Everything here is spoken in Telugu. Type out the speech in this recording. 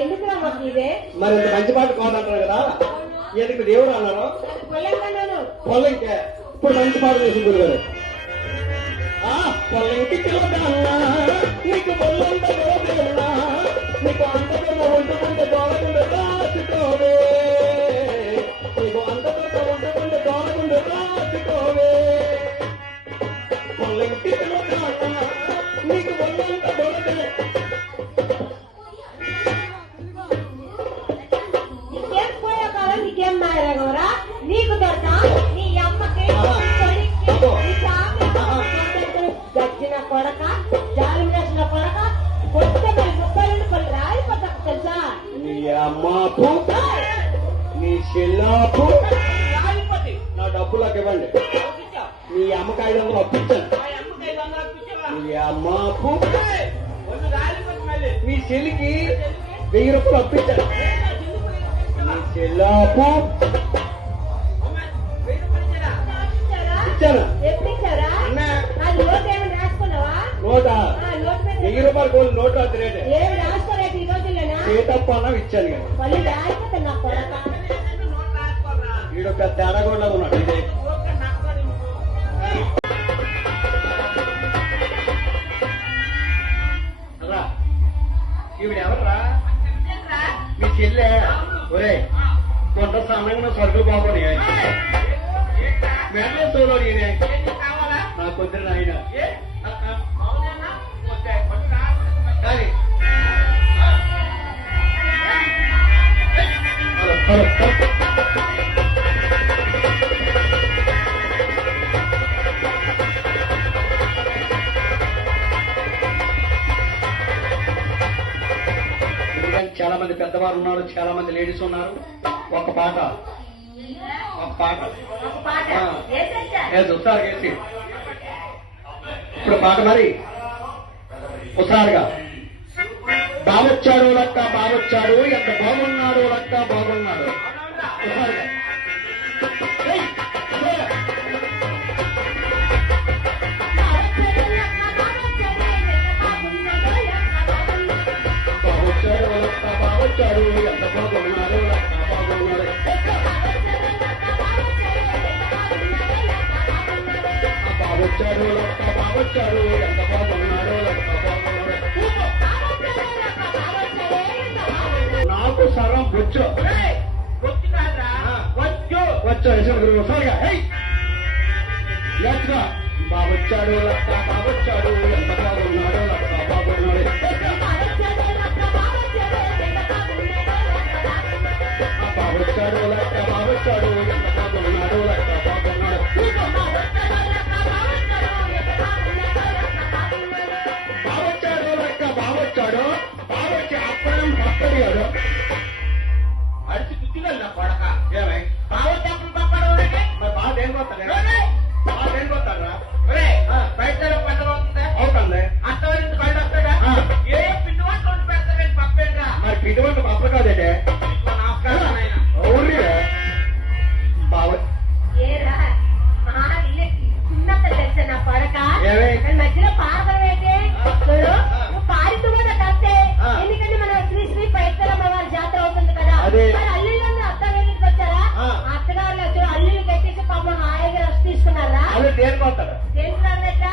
ఎందుకురా మాకు ఇదే? మరి ఇంత మంచి పాట కాదంటారు కదా, ఎందుకు దేవుడు అన్నారు? పొలంకే ఇప్పుడు మంచి పాట చేసి గురుగారు. పొలంకి చిలకన్నా నీకు పొల్లంత రోజున్నా నీకు అంతకన్నా వండుకుంటే దోడకుండా రాసుకోవే, నీకు అంతకన్నా వండుకుంటే దోడకుండా రాసుకోవే. పొలంకి చిలకన్నా నీకు పొల్లంత దొరకలే. నీకేం పోయాకాలం నీకేం మాయరా? నీకు దొరక నీ అమ్మకి గచ్చిన కొడక జాలి వేసిన కొడక కొత్త ముప్పై పళ్ళు రాలిపోతాకు తెలుసా? నీ అమ్మాపు నీ చెల్లాపు నా డబ్బులకు ఇవ్వండి. నీ అమ్మకి 500 అప్పించాను. నీ అమ్మాపు మీ చెల్లికి 1000 రూపాయలు అప్పించాను. నీ చెల్లాపు ఇచ్చాను. ఎప్పుడు ఇచ్చారా? అది నోట్ ఏమైనా రాసుకున్నావా? నోటా? 1000 రూపాయలు కోళ్ళు నోట్ రాత్రేటే ఏమి రాసుకోలేదు ఈ రోజుల్లోనా? చేతప్ప అన్న ఇచ్చాను కదా. మళ్ళీ రాయిపోతే నా కొడక వీడు పెద్ద తేడా కూడా ఉన్నాడు. ఇదే రా, ఈవిడ ఎవర్రా? మీ చెల్లె. ఒరే కొంత సమయంలో సరుకులు బాగుని మెడలో సోలో నాకు వద్దు ఆయన. చాలా మంది పెద్దవారు ఉన్నారు, చాలా మంది లేడీస్ ఉన్నారు. ఒక పాట చూస్తారు వేసి ఇప్పుడు పాట మరి ఒకసారిగా. బావొచ్చాడు లక్క బావొచ్చాడు, ఎంత బాగున్నాడు లక్క బాగున్నాడు. ఒకసారిగా బావొచ్చాడు లక్క బావొచ్చాడు, ఎంత బాగున్నాడు లక్క బాగున్నాడు. బావొచ్చాడు లక్క బావొచ్చాడు, ఎంత బాగున్నాడు లక్క బాగున్నాడు. నాకు సరం బొచ్చు వచ్చో సరిగా ఎట్లా బావొచ్చాడు లక్క బావొచ్చాడు, ఎంత బాగున్నాడు లక్క బాగున్నాడు. బావొచ్చాడు లక్క బావొచ్చాడు, ఎంత బాగున్నాడు లక్క బాగున్నాడు. బావొచ్చాడు లక్క బావొచ్చాడు, బావొచ్చి అప్పడం పక్కడిగాడు అడిచి గుర్తుగా నా కొడక. ఏమై బావొచ్చాడు పక్కడు మరి బాగా దేని పోతాడు, బాగా దేని పోతాడా? బయట పట్టబోతుందా? అవుతుంది. అత్తవారి బయట వస్తాడా? ఏ పిండి వంట వండి పెడతాడు పప్పేంగా. మరి పిండి వంట పప్ప కాదంటే బావ ఏరా చిన్నత తెలుసా నా కొడక? మధ్యలో పాడతాం ఏంటి? నువ్వు పాడుతూ కూడా కస్తే. ఎందుకంటే మన శ్రీ శ్రీ పైత్తలమ్మ వారి జాతర అవుతుంది కదా. అల్లుళ్ళు అత్త వెళ్ళికి వచ్చారా? అత్తగారులు వచ్చారు, అల్లుళ్ళు కట్టేసి పాపం హాయిగా రష్ తీసుకున్నారా? అల్లు దేనిపోతాడు? దేనికి ఎట్లా?